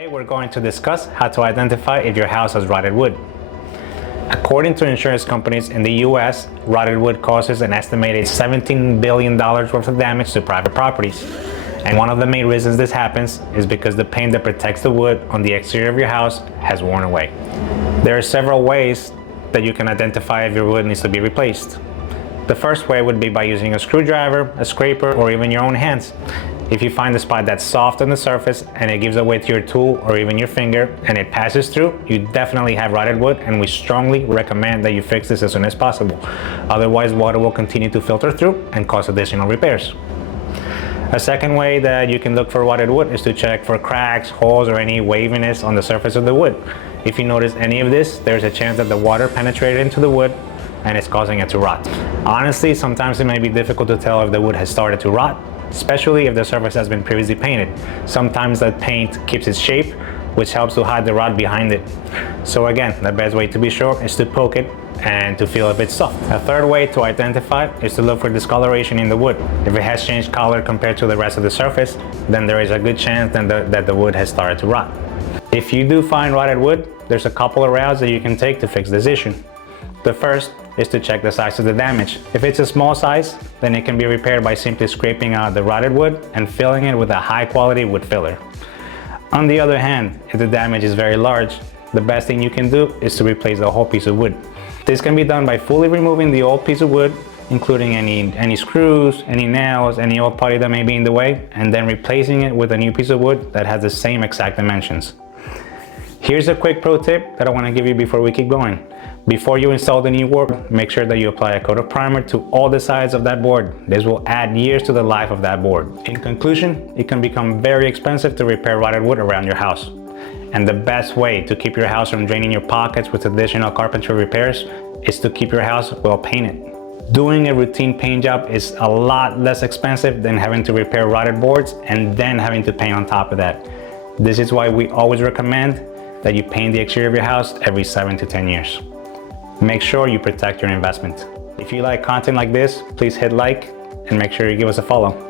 Today we're going to discuss how to identify if your house has rotted wood. According to insurance companies in the US, rotted wood causes an estimated $17 billion worth of damage to private properties. And one of the main reasons this happens is because the paint that protects the wood on the exterior of your house has worn away. There are several ways that you can identify if your wood needs to be replaced. The first way would be by using a screwdriver, a scraper, or even your own hands. If you find a spot that's soft on the surface and it gives away to your tool or even your finger and it passes through, you definitely have rotted wood, and we strongly recommend that you fix this as soon as possible. Otherwise, water will continue to filter through and cause additional repairs. A second way that you can look for rotted wood is to check for cracks, holes, or any waviness on the surface of the wood. If you notice any of this, there's a chance that the water penetrated into the wood and it's causing it to rot. Honestly, sometimes it may be difficult to tell if the wood has started to rot, especially if the surface has been previously painted. Sometimes that paint keeps its shape, which helps to hide the rot behind it. So again, the best way to be sure is to poke it and to feel if it's soft. A third way to identify is to look for discoloration in the wood. If it has changed color compared to the rest of the surface, then there is a good chance that the wood has started to rot. If you do find rotted wood, there's a couple of routes that you can take to fix this issue. The first is to check the size of the damage. If it's a small size, then it can be repaired by simply scraping out the rotted wood and filling it with a high quality wood filler. On the other hand, if the damage is very large, the best thing you can do is to replace the whole piece of wood. This can be done by fully removing the old piece of wood, including any screws, any nails, any old putty that may be in the way, and then replacing it with a new piece of wood that has the same exact dimensions. Here's a quick pro tip that I want to give you before we keep going. Before you install the new board, make sure that you apply a coat of primer to all the sides of that board. This will add years to the life of that board. In conclusion, it can become very expensive to repair rotted wood around your house. And the best way to keep your house from draining your pockets with additional carpentry repairs is to keep your house well painted. Doing a routine paint job is a lot less expensive than having to repair rotted boards and then having to paint on top of that. This is why we always recommend that you paint the exterior of your house every 7 to 10 years. Make sure you protect your investment. If you like content like this, please hit like and make sure you give us a follow.